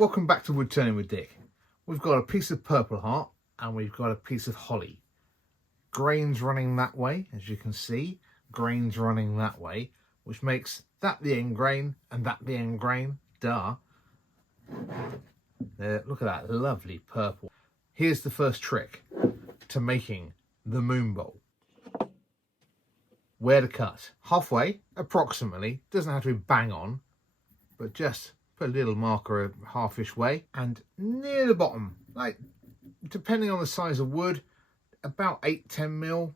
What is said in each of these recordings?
Welcome back to Woodturning with Dick. We've got a piece of purple heart and we've got a piece of holly. Grains running that way, as you can see. Grains running that way, which makes that the end grain and that the end grain. Duh. There, look at that lovely purple. Here's the first trick to making the moon bowl. Where to cut. Halfway, approximately. Doesn't have to be bang on, but just put a little marker a halfish way, and near the bottom, like depending on the size of wood, about 8-10 mil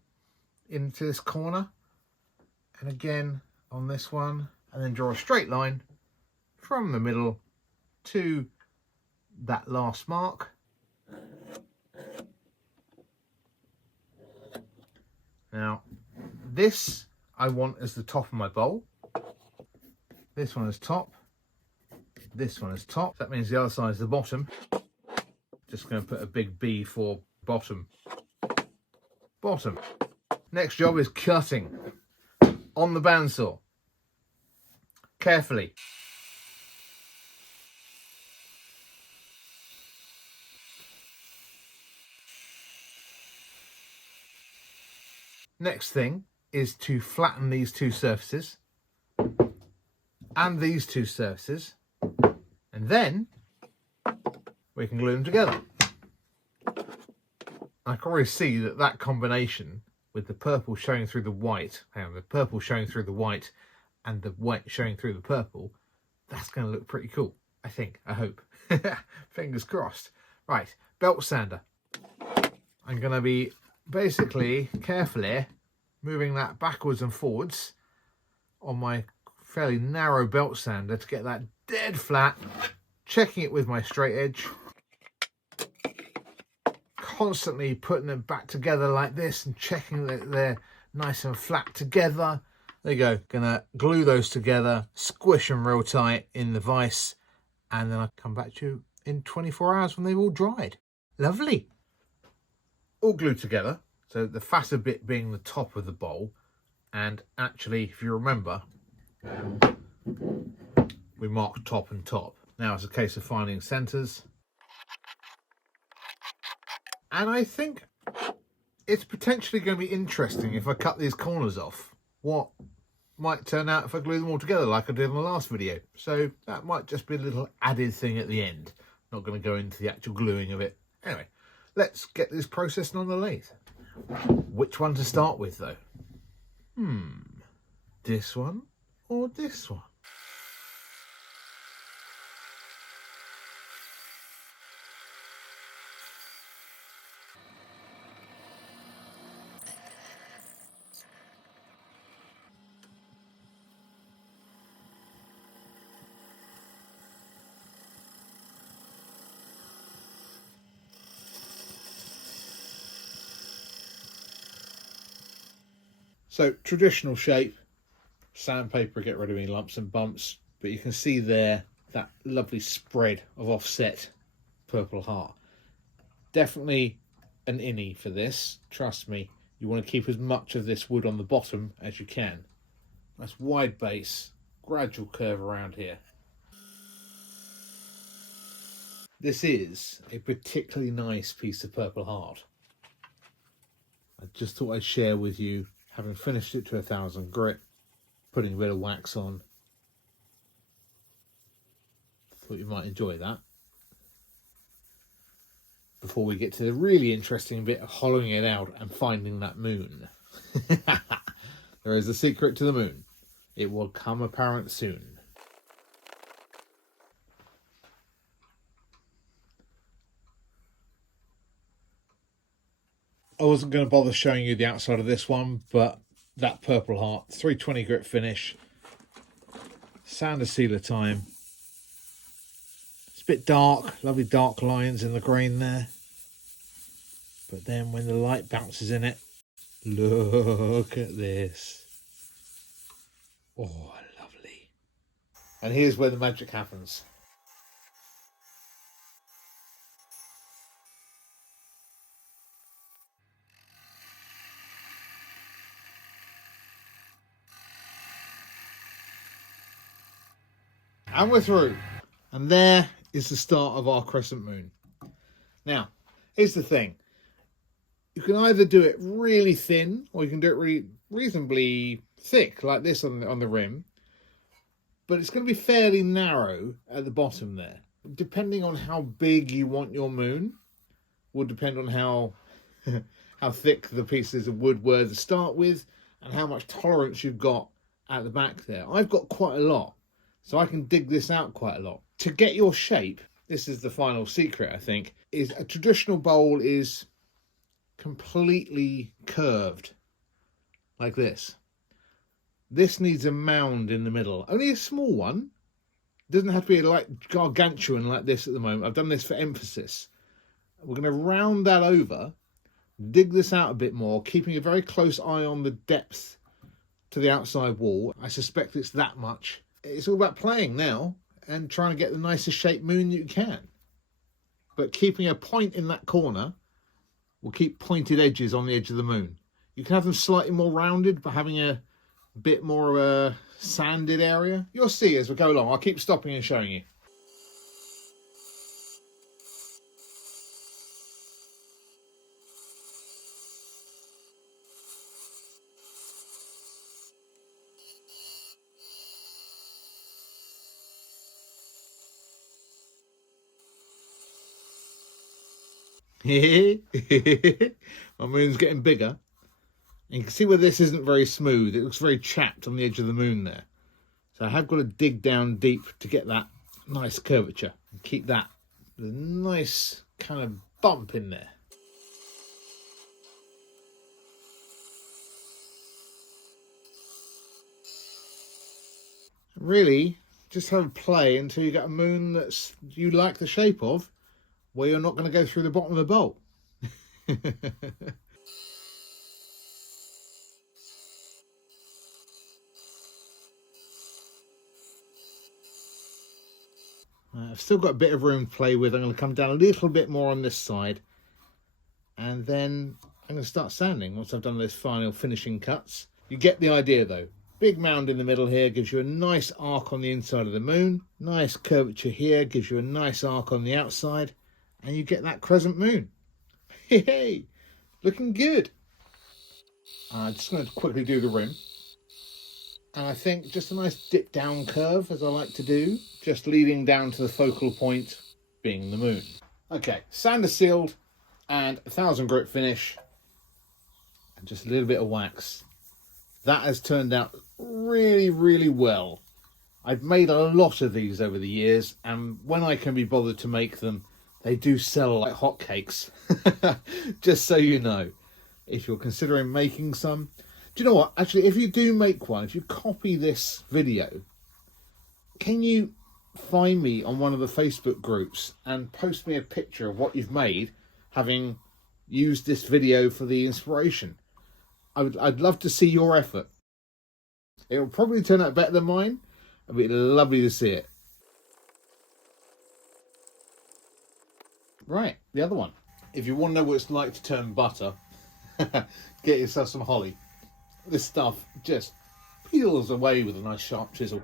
into this corner, and again on this one, and then draw a straight line from the middle to that last mark. Now this I want as the top of my bowl. This one is top. This one is top. That means the other side is the bottom. Just going to put a big B for bottom. Bottom. Next job is cutting on the bandsaw. Carefully. Next thing is to flatten these two surfaces and these two surfaces, and then we can glue them together. I can already see that combination with the purple showing through the white, the purple showing through the white and the white showing through the purple, that's going to look pretty cool, I think, I hope. Fingers crossed. Right, belt sander. I'm going to be basically carefully moving that backwards and forwards on my fairly narrow belt sander to get that dead flat, checking it with my straight edge, constantly putting them back together like this and checking that they're nice and flat together. There you go. Gonna glue those together, squish them real tight in the vise, and then I'll come back to you in 24 hours when they've all dried. Lovely. All glued together, so the fatter bit being the top of the bowl, and actually, if you remember, we marked top and top. Now it's a case of finding centres, and I think it's potentially going to be interesting if I cut these corners off, what might turn out if I glue them all together like I did in the last video. So that might just be a little added thing at the end. Not going to go into the actual gluing of it. Anyway, let's get this processed on the lathe. Which one to start with though? This one or this one? So traditional shape, sandpaper, get rid of any lumps and bumps, but you can see there that lovely spread of offset purple heart. Definitely an innie for this, trust me. You want to keep as much of this wood on the bottom as you can. Nice wide base, gradual curve around here. This is a particularly nice piece of purple heart. I just thought I'd share with you, having finished it to 1000 grit, putting a bit of wax on. Thought you might enjoy that. Before we get to the really interesting bit of hollowing it out and finding that moon. There is a secret to the moon. It will come apparent soon. I wasn't going to bother showing you the outside of this one, but that purple heart, 320 grit finish, sander sealer time. It's a bit dark, lovely dark lines in the grain there. But then when the light bounces in it, look at this. Oh, lovely. And here's where the magic happens. And we're through. And there is the start of our crescent moon. Now, here's the thing. You can either do it really thin, or you can do it really reasonably thick, like this on the rim. But it's going to be fairly narrow at the bottom there. Depending on how big you want your moon, will depend on how how thick the pieces of wood were to start with, and how much tolerance you've got at the back there. I've got quite a lot, so I can dig this out quite a lot. To get your shape, this is the final secret, I think, is a traditional bowl is completely curved, like this. This needs a mound in the middle, only a small one. It doesn't have to be like gargantuan like this at the moment. I've done this for emphasis. We're going to round that over, dig this out a bit more, keeping a very close eye on the depth to the outside wall. I suspect it's that much. It's all about playing now and trying to get the nicest shaped moon you can. But keeping a point in that corner will keep pointed edges on the edge of the moon. You can have them slightly more rounded, but having a bit more of a sanded area. You'll see as we go along. I'll keep stopping and showing you. My moon's getting bigger. And you can see where this isn't very smooth. It looks very chapped on the edge of the moon there. So I have got to dig down deep to get that nice curvature and keep that nice kind of bump in there. Really, just have a play until you get a moon that you like the shape of, where you're not going to go through the bottom of the bowl. I've still got a bit of room to play with. I'm going to come down a little bit more on this side, and then I'm going to start sanding once I've done those final finishing cuts. You get the idea though. Big mound in the middle here gives you a nice arc on the inside of the moon. Nice curvature here gives you a nice arc on the outside, and you get that crescent moon. Hey, looking good. I'm just going to quickly do the rim. And I think just a nice dip down curve, as I like to do, just leading down to the focal point being the moon. Okay, sander sealed and 1000 grit finish and just a little bit of wax. That has turned out really, really well. I've made a lot of these over the years, and when I can be bothered to make them, they do sell like hotcakes. Just so you know, if you're considering making some. Do you know what? Actually, if you do make one, if you copy this video, can you find me on one of the Facebook groups and post me a picture of what you've made, having used this video for the inspiration? I'd love to see your effort. It will probably turn out better than mine. It'd be lovely to see it. Right, the other one. If you want to know what it's like to turn butter, get yourself some holly. This stuff just peels away with a nice sharp chisel.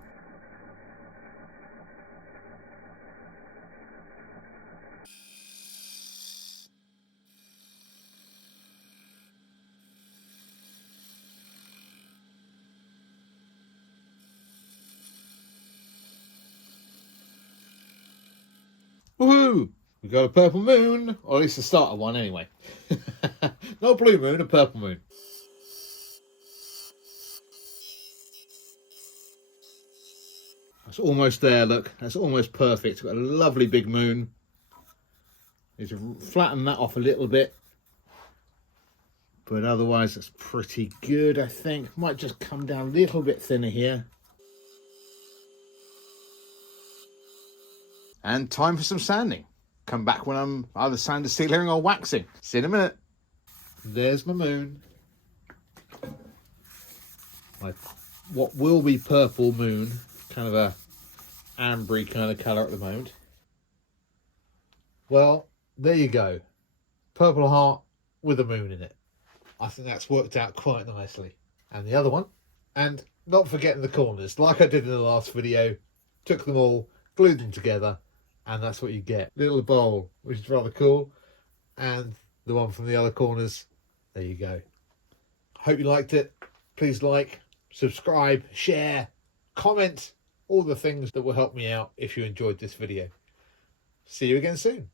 Woohoo! We got a purple moon, or at least the start of one anyway. Not a blue moon, a purple moon. That's almost there, look. That's almost perfect. Got a lovely big moon. Need to flatten that off a little bit. But otherwise, it's pretty good, I think. Might just come down a little bit thinner here. And time for some sanding. Come back when I'm either sander sealing or waxing. See you in a minute. There's my moon. My what will be purple moon. Kind of a ambery kind of colour at the moment. Well, there you go. Purple heart with a moon in it. I think that's worked out quite nicely. And the other one. And not forgetting the corners. Like I did in the last video. Took them all, glued them together, and that's what you get. Little bowl, which is rather cool, and the one from the other corners. There you go. Hope you liked it. Please like, subscribe, share, comment, all the things that will help me out if you enjoyed this video. See you again soon.